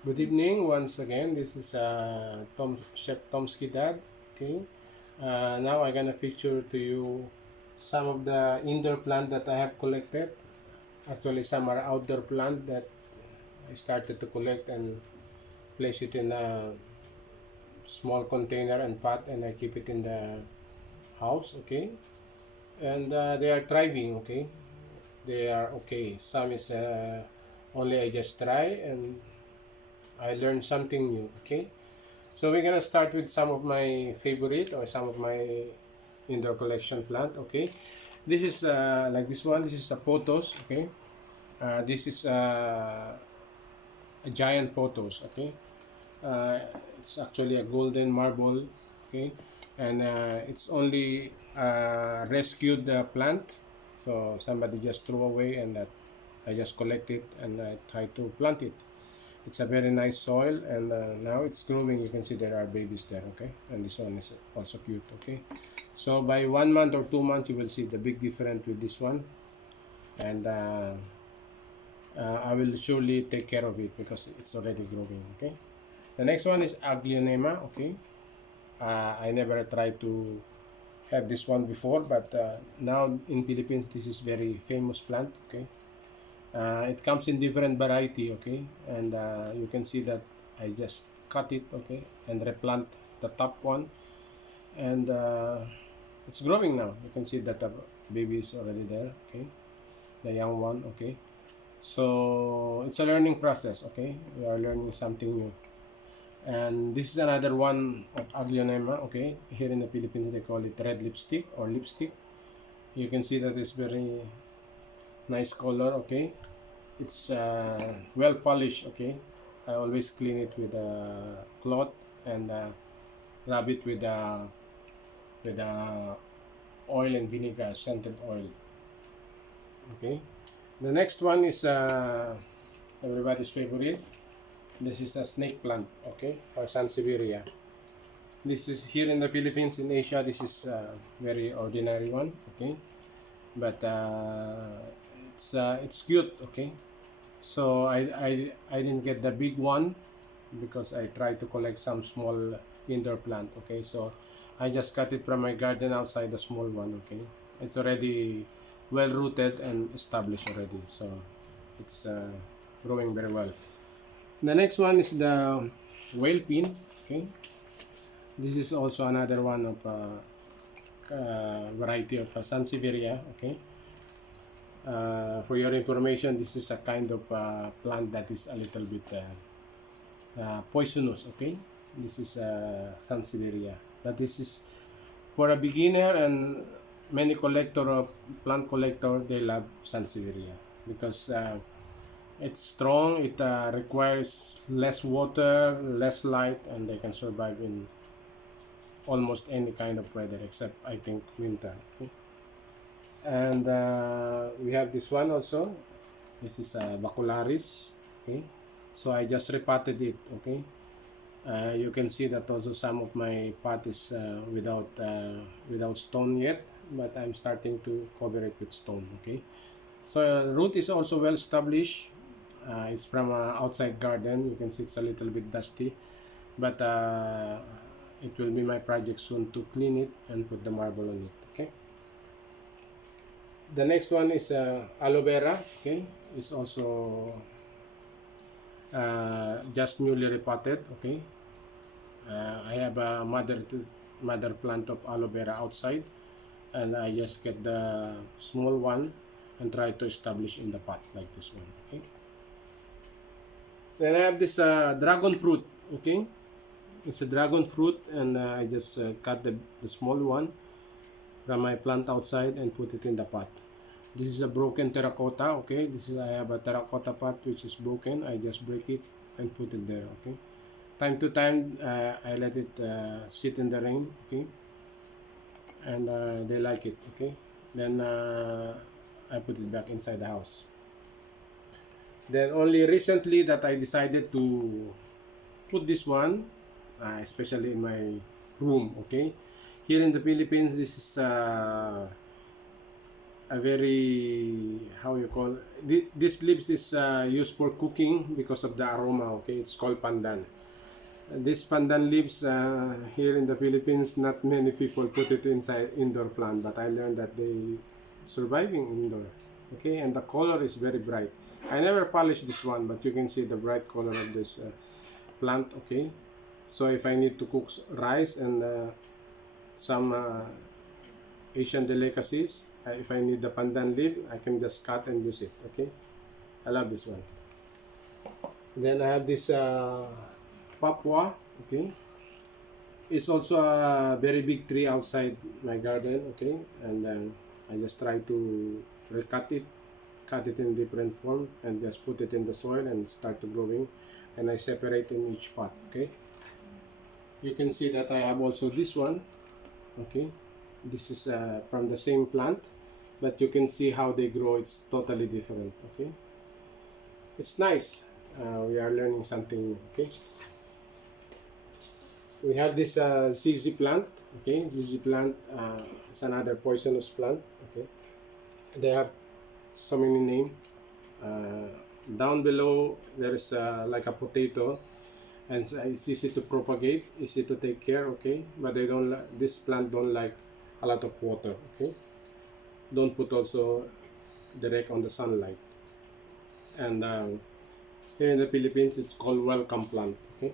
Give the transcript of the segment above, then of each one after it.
Good evening once again. This is Chef Tomsky Dad. Okay. Now I'm gonna feature to you some of the indoor plant that I have collected. Actually, some are outdoor plant that I started to collect and place it in a small container and pot, and I keep it in the house. Okay, and they are thriving. Okay, they are okay. Some is only I just try and I learned something new. Okay. So we're gonna start with some of my favorite or some of my indoor collection plant. Okay, this is like this one. This is a pothos. Okay, this is a giant pothos. Okay, uh, it's actually a golden marble. Okay, and it's only rescued plant. So somebody just threw away, and that I just collect it and I try to plant it. It's a very nice soil, and now it's growing. You can see there are babies there. Okay, and this one is also cute. Okay, so by 1 month or 2 months you will see the big difference with this one, and I will surely take care of it because it's already growing. Okay, the next one is aglionema. Okay, I never tried to have this one before, but now in Philippines this is very famous plant. Okay, it comes in different variety. Okay, and you can see that I just cut it. Okay, and replant the top one, and it's growing now. You can see that the baby is already there. Okay, the young one. Okay, so it's a learning process. Okay, we are learning something new. And this is another one of aglionema. Okay, here in the Philippines they call it red lipstick or lipstick. You can see that it's very nice color. Okay, it's well polished. Okay, I always clean it with a cloth and rub it with oil and vinegar, scented oil. Okay, the next one is everybody's favorite. This is a snake plant. Okay, or sansevieria. This is here in the Philippines. In Asia this is a very ordinary one. Okay, but it's cute. Okay, so I didn't get the big one because I tried to collect some small indoor plant. Okay, so I just cut it from my garden outside, the small one. Okay, it's already well rooted and established already, so it's growing very well. The next one is the whale pin. Okay, this is also another one of variety of sansevieria. Okay, for your information, this is a kind of plant that is a little bit poisonous. Okay, this is sansevieria, but this is for a beginner, and many collector of plant collector, they love sansevieria because it's strong. It requires less water, less light, and they can survive in almost any kind of weather except I think winter. Okay? And we have this one also. This is bacularis. Okay, so I just repotted it. Okay, you can see that also some of my pot is without stone yet, but I'm starting to cover it with stone. Okay, so root is also well established. It's from outside garden. You can see it's a little bit dusty, but it will be my project soon to clean it and put the marble on it. Okay, the next one is aloe vera. Okay, it's also just newly repotted. Okay, I have a mother plant of aloe vera outside, and I just get the small one and try to establish in the pot like this one. Okay, then I have this dragon fruit. Okay, it's a dragon fruit, and I just cut the small one from my plant outside and put it in the pot. This is a broken terracotta. Okay, this is I have a terracotta pot which is broken. I just break it and put it there. Okay, time to time I let it sit in the rain. Okay, and they like it. Okay, then I put it back inside the house. Then only recently that I decided to put this one, especially in my room. Okay, here in the Philippines, this is a very, how you call this leaves is used for cooking because of the aroma. Okay, it's called pandan. This pandan leaves here in the Philippines, not many people put it inside indoor plant, but I learned that they surviving indoor. Okay, and the color is very bright. I never polished this one, but you can see the bright color of this plant. Okay, so if I need to cook rice and some Asian delicacies, if I need the pandan leaf, I can just cut and use it. Okay, I love this one. Then I have this papua. Okay, it's also a very big tree outside my garden. Okay, and then I just try to recut it, cut it in different form, and just put it in the soil and start to growing. And I separate in each pot. Okay, you can see that I have also this one. Okay, this is from the same plant, but you can see how they grow. It's totally different. Okay, it's nice. We are learning something new. Okay, we have this ZZ plant. Okay, ZZ plant is another poisonous plant. Okay, they have so many names. uh, Down below there is like a potato, and so it's easy to propagate, easy to take care. Okay, but they don't this plant don't like a lot of water. Okay, don't put also direct on the sunlight. And here in the Philippines it's called welcome plant. Okay,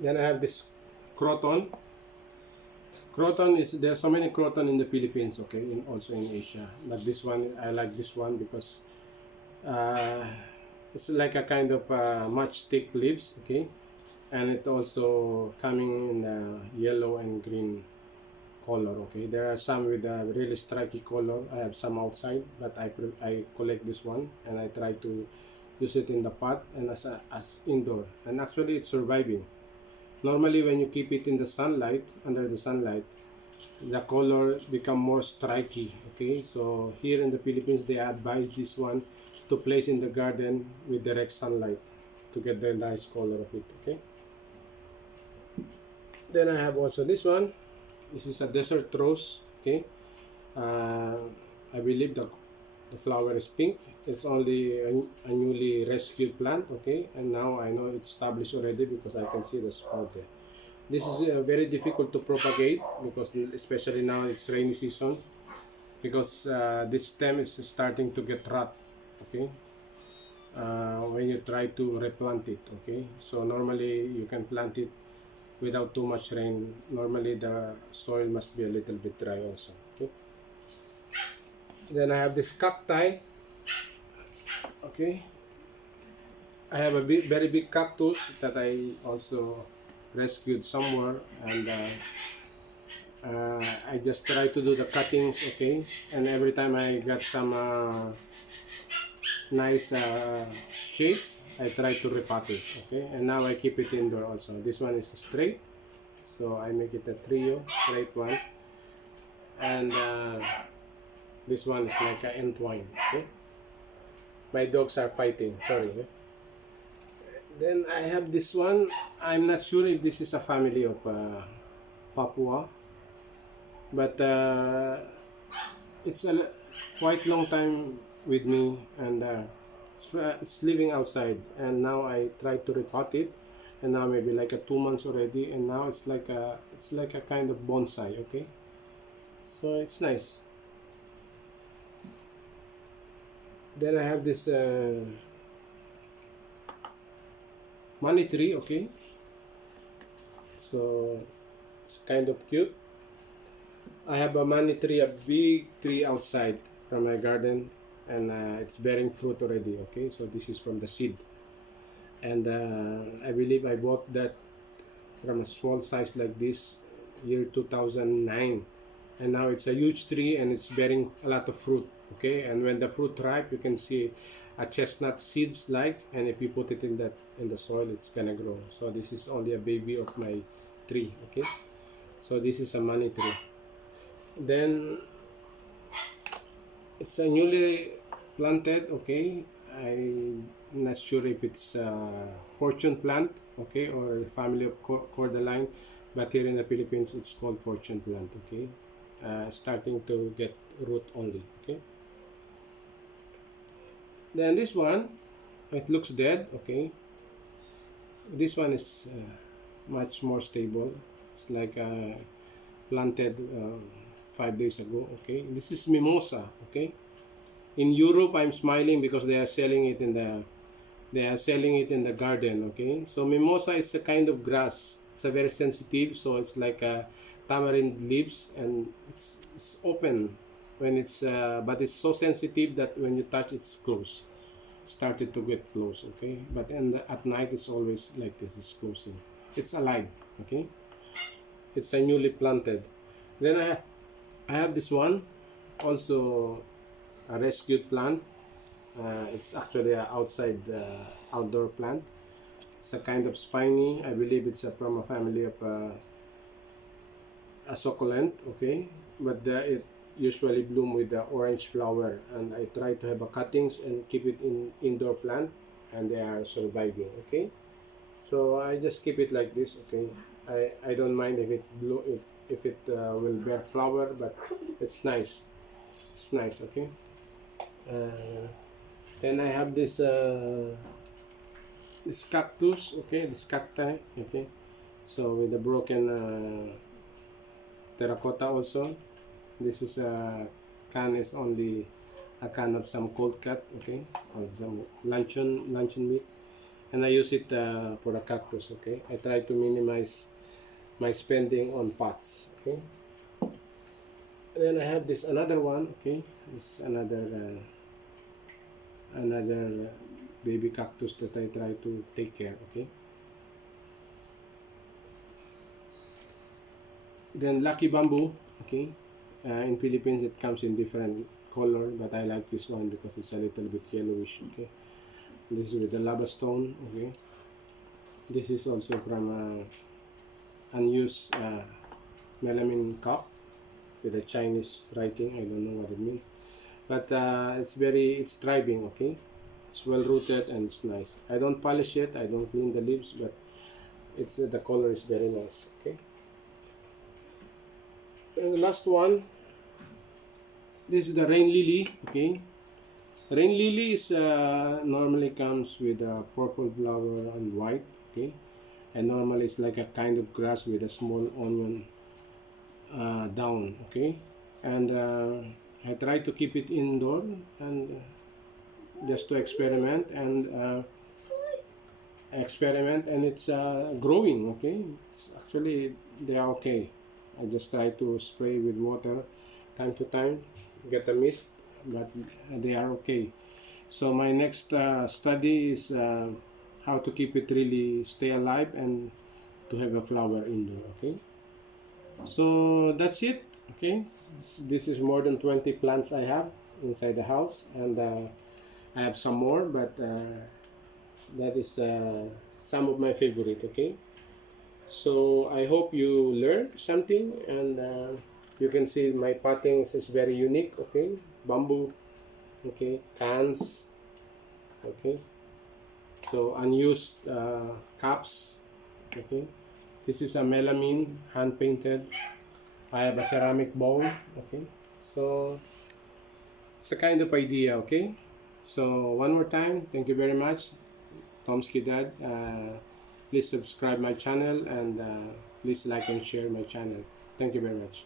then I have this croton. Croton is, there are so many croton in the Philippines. Okay, in also in Asia, but this one I like this one because uh, it's like a kind of matchstick leaves. Okay, and it also coming in yellow and green color. Okay, there are some with a really striky color. I have some outside, but I collect this one and I try to use it in the pot and as indoor, and actually it's surviving. Normally when you keep it in the sunlight, under the sunlight, the color become more striky. Okay, so here in the Philippines they advise this one to place in the garden with direct sunlight to get the nice color of it. Okay, then I have also this one. This is a desert rose. Okay, uh, I believe the flower is pink. It's only a newly rescued plant. Okay, and now I know it's established already because I can see the sprout there. This is very difficult to propagate because especially now it's rainy season, because this stem is starting to get rot. Okay, when you try to replant it. Okay, so normally you can plant it without too much rain. Normally the soil must be a little bit dry also. Okay, then I have this cacti. Okay, I have a very big cactus that I also rescued somewhere, and I just try to do the cuttings. Okay, and every time I got some nice shape, I try to repot it. Okay, and now I keep it indoor also. This one is straight, so I make it a trio, straight one, and this one is like an entwine. Okay, my dogs are fighting. Sorry. Then I have this one. I'm not sure if this is a family of Papua, but it's a quite long time with me, and it's living outside. And now I try to repot it, and now maybe like a 2 months already, and now it's like a kind of bonsai. Okay, so it's nice. Then I have this money tree. Okay, so it's kind of cute. I have a money tree, a big tree outside from my garden, and it's bearing fruit already. Okay, so this is from the seed, and I believe I bought that from a small size like this year 2009, and now it's a huge tree and it's bearing a lot of fruit. Okay, and when the fruit ripe, you can see a chestnut seeds like, and if you put it in the soil, it's gonna grow. So this is only a baby of my tree. Okay, so this is a money tree. Then it's a newly planted. Okay, I'm not sure if it's a fortune plant. Okay, or a family of cordyline, but here in the Philippines it's called fortune plant. Okay, starting to get root only. Okay, then this one, it looks dead. Okay, this one is much more stable. It's like planted 5 days ago. Okay, this is mimosa. Okay, in Europe I'm smiling because they are selling it in the garden. Okay, so mimosa is a kind of grass. It's a very sensitive, so it's like a tamarind leaves, and it's open when it's but it's so sensitive that when you touch it's close, started to get close. Okay, but at night it's always like this, it's closing, it's alive. Okay, it's a newly planted. Then I have this one, also a rescued plant. It's actually an outdoor plant. It's a kind of spiny. I believe it's from a family of a succulent. Okay, but it usually bloom with the orange flower, and I try to have a cuttings and keep it in indoor plant, and they are surviving. Okay, so I just keep it like this. Okay, I don't mind if it will bear flower, but it's nice. It's nice. Okay. Uh, then I have this cactus. Okay, this cacti. Okay, so with the broken terracotta also. This is a can, is only a can of some cold cut. Okay, or some luncheon meat, and I use it for the cactus. Okay, I try to minimize my spending on pots. Okay, then I have this another one. Okay, this is another baby cactus that I try to take care. Okay, then lucky bamboo. Okay, in Philippines it comes in different color, but I like this one because it's a little bit yellowish. Okay, this is with the lava stone. Okay, this is also from unused melamine cup with a Chinese writing. I don't know what it means, but it's thriving. Okay, it's well rooted and it's nice. I don't polish it, I don't clean the leaves, but it's the color is very nice. Okay, and the last one, this is the rain lily. Okay, rain lily is normally comes with a purple flower and white. Okay, and normally it's like a kind of grass with a small onion down. Okay, and I try to keep it indoor, and just to experiment, and it's growing. Okay, it's actually, they are okay. I just try to spray with water time to time, get a mist, but they are okay. So my next study is how to keep it really stay alive and to have a flower indoor. Okay, so that's it. Okay, this is more than 20 plants I have inside the house, and I have some more, but that is some of my favorite. Okay, so I hope you learned something, and you can see my pottings is very unique. Okay, bamboo. Okay, cans. Okay, so unused cups. Okay, this is a melamine hand painted. I have a ceramic bowl. Okay, so it's a kind of idea. Okay, so one more time, thank you very much, Tomsky Dad. Please subscribe my channel, and please like and share my channel. Thank you very much.